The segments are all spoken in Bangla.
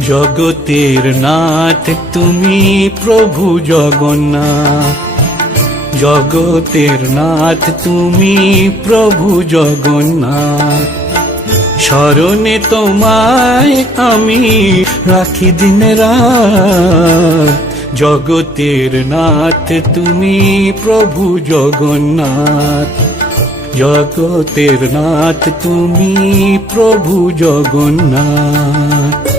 জগতের নাথ, তুমি প্রভু জগন্নাথ। জগতের নাথ, তুমি প্রভু জগন্নাথ। স্মরণে তোমায় আমি রাখি দিন রাত। জগতের নাথ, তুমি প্রভু জগন্নাথ। জগতের নাথ, তুমি প্রভু জগন্নাথ।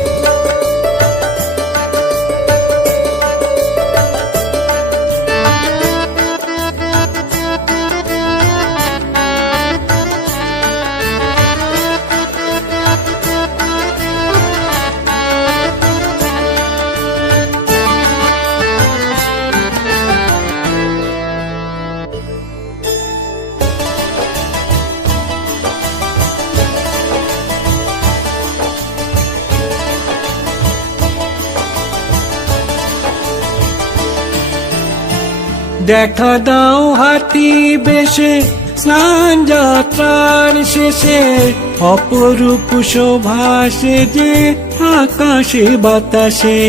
দেখা দাও হাতি বেশে, স্নান যাত্রার শেষে। অপরূপ শোভাসে যে আকাশে বাতাসে।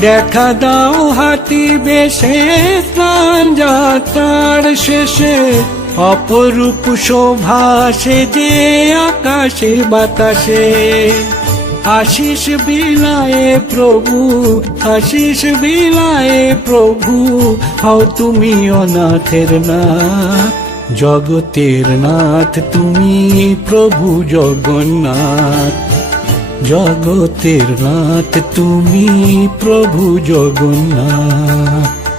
দেখা দাও হাতি বেশে, স্নান যাত্রার শেষে। অপরূপ শোভাসে যে আকাশে বাতাসে। আশিস বিলায়ে প্রভু, আশিস বিলায়ে প্রভু, হও তুমি অনাথের নাথ, জগতের নাথ, তুমি প্রভু জগন্নাথ। জগতের নাথ, তুমি প্রভু জগন্নাথ।